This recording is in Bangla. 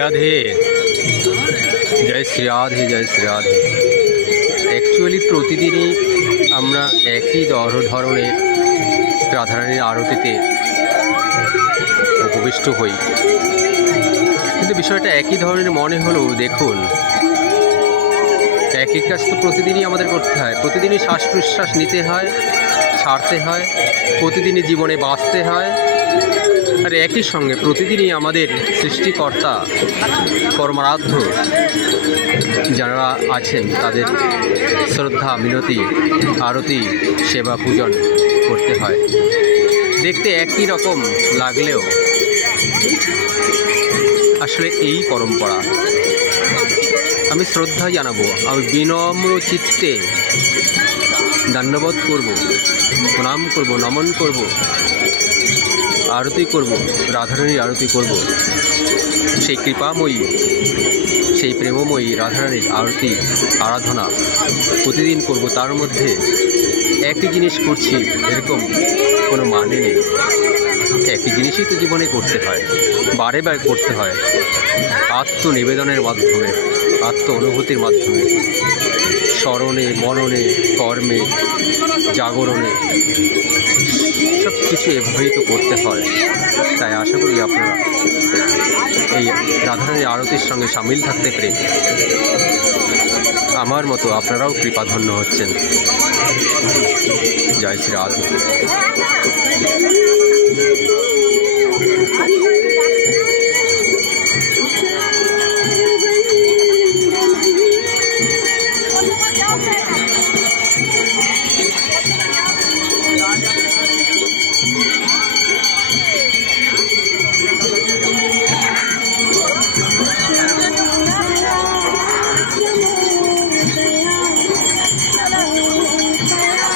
রাধে, জয় শ্রী রাধে, জয় শ্রী রাধে। অ্যাকচুয়ালি প্রতিদিনই আমরা একই ধরনের রাধারানীর আরতিতে উপবিষ্ট হই, কিন্তু বিষয়টা একই ধরনের মনে হলেও দেখুন, একই কাজ তো প্রতিদিনই আমাদের করতে হয়। প্রতিদিনই শ্বাস প্রশ্বাস নিতে হয়, ছাড়তে হয়, প্রতিদিনই জীবনে বাঁচতে হয়। আর একই সঙ্গে প্রতিদিনই আমাদের সৃষ্টিকর্তা পরমারাধ্য যারা আছেন তাদের শ্রদ্ধা মিনতি আরতি সেবা পূজন করতে হয়। দেখতে একই রকম লাগলেও আসলে এই পরম্পরা। আমি শ্রদ্ধা জানাবো, আমি বিনম্র চিত্তে দণ্ডবোধ করব, প্রণাম করব, নমন করব, আরতি করব, রাধারানীর আরতি করব। সেই কৃপাময়ী, সেই প্রেমময়ী রাধারানীর আরতি আরাধনা প্রতিদিন করব। তার মধ্যে একই জিনিস করছি এরকম কোনো মানে নেই। একই জিনিসই তো জীবনে করতে হয়, বারে বারে করতে হয়, আত্মনিবেদনের মাধ্যমে, আত্ম অনুভূতির মাধ্যমে, স্মরণে, মননে, কর্মে, জাগরণে, সব কিছু এভাবেই তো করতে হয়। তাই আশা করি আপনারা এই রাধারানীর আরতির সঙ্গে সামিল থাকতে পেরে আমার মতো আপনারাও কৃপাধন্য হচ্ছেন। জয় শ্রী রাধে।